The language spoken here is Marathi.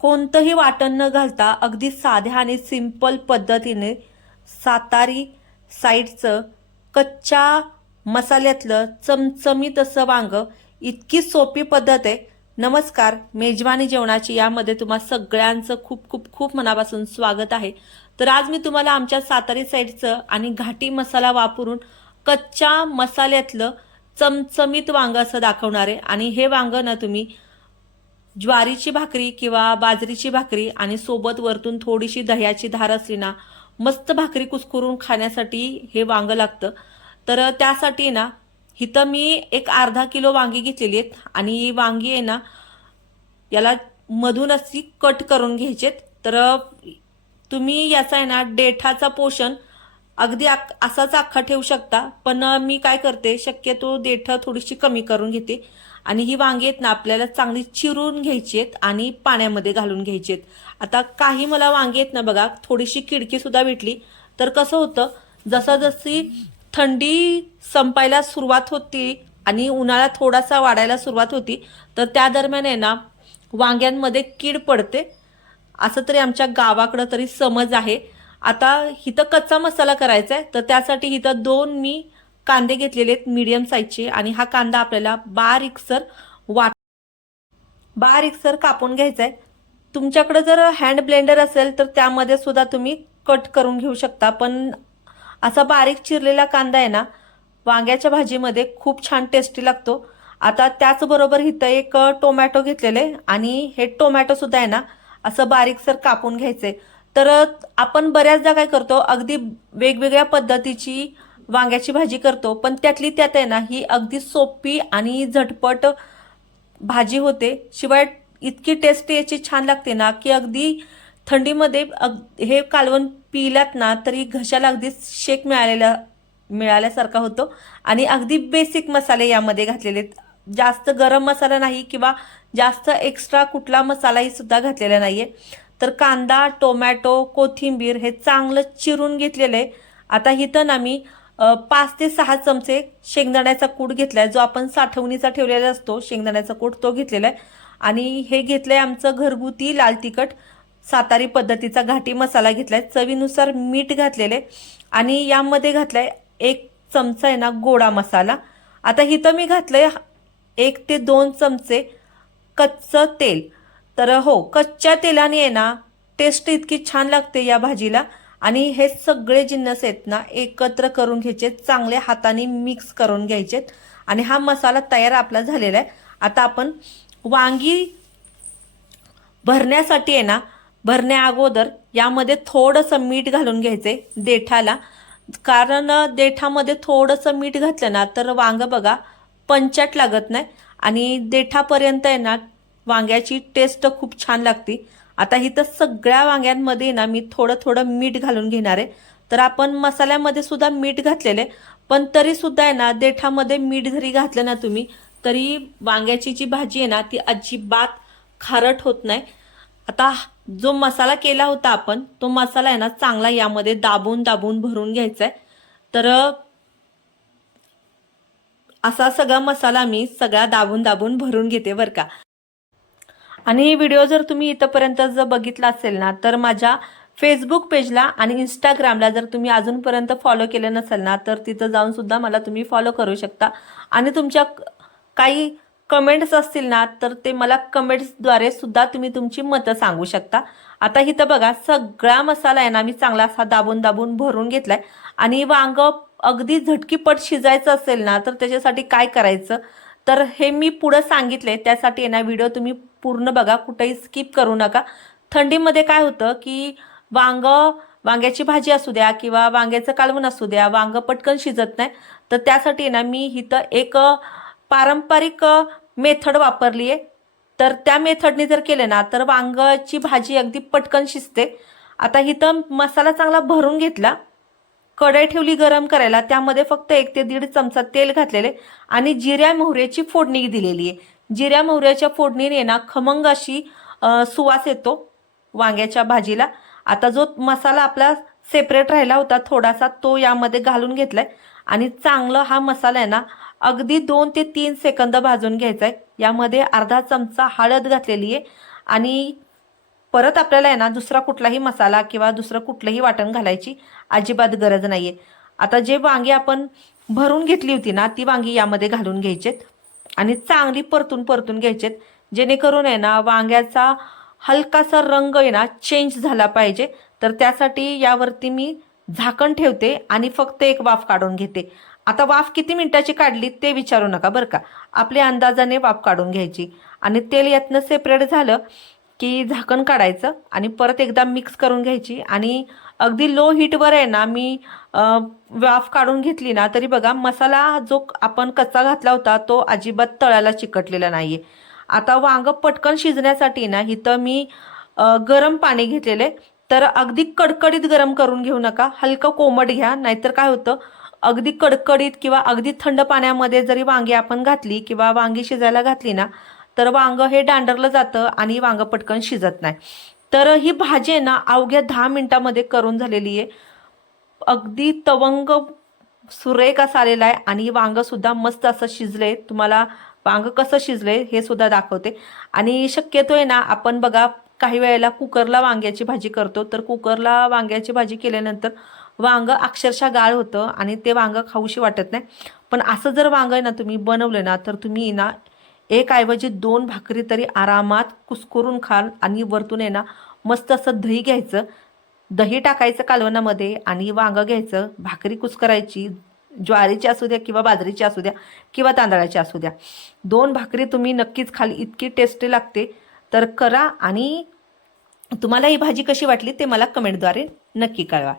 कोणतंही वाटण न घालता अगदी साध्या आणि सिंपल पद्धतीने सातारी साईडचं कच्च्या मसाल्यातलं चमचमीत असं वांग इतकी सोपी पद्धत आहे. नमस्कार मेजवानी जेवणाची यामध्ये तुम्हा सगळ्यांचं खूप खूप खूप मनापासून स्वागत आहे. तर आज मी तुम्हाला आमच्या सातारी साईडचं आणि घाटी मसाला वापरून कच्च्या मसाल्यातलं चमचमीत वांग असं दाखवणार आहे. आणि हे वांग ना तुम्ही ज्वारीची भाकरी किंवा बाजरीची भाकरी आणि सोबत वरतून थोडीशी दह्याची धार असली ना मस्त भाकरी कुस्करून खाण्यासाठी हे वांग लागतं. तर त्यासाठी ना इथं मी एक अर्धा किलो वांगी घेतलेली आहेत आणि ही वांगी आहे ना याला मधून अशी कट करून घ्यायचेत तर तुम्ही याचा आहे ना डेठाचा पोषण अगदी आक- असाच अख्खा ठेवू शकता पण मी काय करते शक्यतो देठ थोडीशी कमी करून घेते. आणि ही वांगी आहेत ना आपल्याला चांगली चिरून घ्यायची आहेत आणि पाण्यामध्ये घालून घ्यायची आहेत. आता काही मला वांगी आहेत ना बघा थोडीशी किडकी सुद्धा भेटली. तर कसं होतं जसं जशी थंडी संपायला सुरुवात होती आणि उन्हाळा थोडासा वाढायला सुरुवात होती तर त्या दरम्यान आहे ना वांग्यांमध्ये कीड पडते. असं तरी आमच्या गावाकडं तरी समज आहे. आता इथं कच्चा मसाला करायचा आहे तर त्यासाठी इथं दोन मी कांदे घेतलेले आहेत मीडियम साईजचे आणि हा कांदा आपल्याला बारीकसर वाट बारीकसर कापून घ्यायचा आहे तुमच्याकडं जर हँड ब्लेंडर असेल तर त्यामध्ये सुद्धा तुम्ही कट करून घेऊ शकता. पण असा बारीक चिरलेला कांदा आहे ना वांग्याच्या भाजीमध्ये खूप छान टेस्टी लागतो. आता त्याचबरोबर इथं एक टोमॅटो घेतलेले आणि हे टोमॅटो सुद्धा आहे ना असं बारीकसर कापून घ्यायचंय. तर आपण बऱ्याचदा काय करतो अगदी वेगवेगळ्या पद्धतीची वांग्याची भाजी करतो पण त्यातली त्यात आहे ना ही अगदी सोपी आणि झटपट भाजी होते. शिवाय इतकी टेस्ट याची छान लागते ना की अगदी थंडीमध्ये अग हे कालवण पिलात ना तरी घशाला अगदी शेक मिळालेला मिळाल्यासारखा होतो. आणि अगदी बेसिक मसाले यामध्ये घातलेले आहेत. जास्त गरम मसाला नाही किंवा जास्त एक्स्ट्रा कुठला मसालाही सुद्धा घातलेला नाही आहे तर कांदा टोमॅटो कोथिंबीर हे चांगलं चिरून घेतलेलं आहे. आता इथं ना मी पाच ते सहा चमचे शेंगदाण्याचा कूट घेतलाय. जो आपण साठवणीचा ठेवलेला असतो शेंगदाण्याचा कूट तो घेतलेला आहे. आणि हे घेतलंय आमचं घरगुती लाल तिखट. सातारी पद्धतीचा घाटी मसाला घेतलाय. चवीनुसार मीठ घातलेले आणि यामध्ये घातलाय एक चमचा आहे ना गोडा मसाला. आता इथं मी घातलंय एक ते दोन चमचे कच्चं तेल. तर हो कच्च्या तेलाने आहे ना टेस्ट इतकी छान लागते या भाजीला. आणि हे सगळे जिन्नस आहेत ना एकत्र करून घ्यायचे चांगले हाताने मिक्स करून घ्यायचेत आणि हा मसाला तयार आपला झालेला आहे. आता आपण वांगी भरण्यासाठी आहे ना भरण्या अगोदर यामध्ये थोडंसं मीठ घालून घ्यायचे देठाला. कारण देठामध्ये थोडंसं मीठ घातलं ना तर वांग बघा पंचाट लागत नाही. आणि देठापर्यंत आहे ना वांग्याची टेस्ट खूप छान लागते. आता इथं सगळ्या वांग्यांमध्ये ना मी थोडं थोडं मीठ घालून घेणार आहे. तर आपण मसाल्यामध्ये सुद्धा मीठ घातलेले पण तरी सुद्धा आहे ना देठामध्ये मीठ जरी घातलं ना तुम्ही तरी वांग्याची जी भाजी आहे ना ती अजिबात खारट होत नाही. आता जो मसाला केला होता आपण तो मसाला आहे ना चांगला यामध्ये दाबून दाबून भरून घ्यायचा आहे तर असा सगळा मसाला मी सगळा दाबून दाबून भरून घेते बरं का. आणि ही व्हिडिओ जर तुम्ही इथंपर्यंत जर बघितला असेल ना तर माझ्या फेसबुक पेजला आणि इंस्टाग्रामला जर तुम्ही अजूनपर्यंत फॉलो केलं नसेल ना तर तिथं जाऊन सुद्धा मला तुम्ही फॉलो करू शकता. आणि तुमच्या काही कमेंट्स असतील ना तर ते मला कमेंट्सद्वारे सुद्धा तुम्ही तुमची मतं सांगू शकता. आता इथं बघा सगळा मसाला आहे ना मी चांगला असा दाबून दाबून भरून घेतलाय. आणि वांग अगदी झटकीपट शिजायचं असेल ना तर त्याच्यासाठी काय करायचं? तर हे मी पुढं सांगितले त्यासाठी आहे ना व्हिडिओ तुम्ही पूर्ण बघा कुठेही स्किप करू नका. थंडीमध्ये काय होतं की वांग वांग्याची भाजी असू द्या किंवा वांग्याचं कालवण असू द्या वांग पटकन शिजत नाही. तर त्यासाठी ना मी इथं एक पारंपरिक मेथड वापरली आहे तर त्या मेथडने जर केले ना तर वांगाची भाजी अगदी पटकन शिजते. आता इथं मसाला चांगला भरून घेतला कढई ठेवली गरम करायला त्यामध्ये फक्त एक ते दीड चमचा तेल घातलेले आणि जिऱ्या मोहऱ्याची फोडणी दिलेली आहे जिऱ्या मोहऱ्याच्या फोडणीने ना खमंग अशी सुवास येतो वांग्याच्या भाजीला. आता जो मसाला आपला सेपरेट राहिला होता थोडासा तो यामध्ये घालून घेतलाय. आणि चांगलं हा मसाला आहे ना अगदी दोन ते तीन सेकंद भाजून घ्यायचा आहे यामध्ये अर्धा चमचा हळद घातलेली आहे. आणि परत आपल्याला आहे ना दुसरा कुठलाही मसाला किंवा दुसरं कुठलंही वाटण घालायची अजिबात गरज नाहीये. आता जे वांगी आपण भरून घेतली होती ना ती वांगी यामध्ये घालून घ्यायचेत. आणि चांगली परतून परतून घ्यायचेत. जेणेकरून आहे ना वांग्याचा हलकासा रंग आहे ना चेंज झाला पाहिजे. तर त्यासाठी यावरती मी झाकण ठेवते आणि फक्त एक वाफ काढून घेते. आता वाफ किती मिनिटाची काढली ते विचारू नका बरं का. आपल्या अंदाजाने वाफ काढून घ्यायची. आणि तेल यातनं सेपरेट झालं की झाकण काढायचं आणि परत एकदा मिक्स करून घ्यायची. आणि अगदी लो हीटवर आहे ना मी वाफ काढून घेतली ना तरी बघा मसाला जो आपण कच्चा घातला होता तो अजिबात तळ्याला चिकटलेला नाहीये. आता वांग पटकन शिजण्यासाठी ना इथं मी गरम पाणी घेतलेले. तर अगदी कडकडीत गरम करून घेऊ नका. हलकं कोमट घ्या. नाहीतर काय होतं अगदी कडकडीत किंवा अगदी थंड पाण्यामध्ये जरी वांगी आपण घातली किंवा वांगी शिजायला घातली ना तर वांग हे डांडरलं जातं आणि वांग पटकन शिजत नाही. तर ही भाजी आहे ना अवघ्या दहा मिनिटामध्ये करून झालेली आहे. अगदी तवंग सुरेख असा आलेला आहे आणि वांग सुद्धा मस्त असं शिजले तुम्हाला वांग कसं शिजले हे सुद्धा दाखवते. आणि शक्यतो आहे ना आपण बघा काही वेळेला कुकरला वांग्याची भाजी करतो. तर कुकरला वांग्याची भाजी केल्यानंतर वांग अक्षरशः गाळ होतं आणि ते वांग खाऊशी वाटत नाही. पण असं जर वांग आहे ना तुम्ही बनवलं ना तर तुम्ही ना एक ऐवजी दोन भाकरी तरी आरामात कुस्करून खाल आणि वरतून आहे ना मस्त असं दही घ्यायचं. दही टाकायचं कालवणामध्ये आणि वांगं घ्यायचं. भाकरी कुस्करायची. ज्वारीची असू द्या किंवा बाजरीची असू द्या किंवा तांदळाची असू द्या. दोन भाकरी तुम्ही नक्कीच खाली. इतकी टेस्टी लागते. तर करा आणि तुम्हाला ही भाजी कशी वाटली ते मला कमेंटद्वारे नक्की कळवा.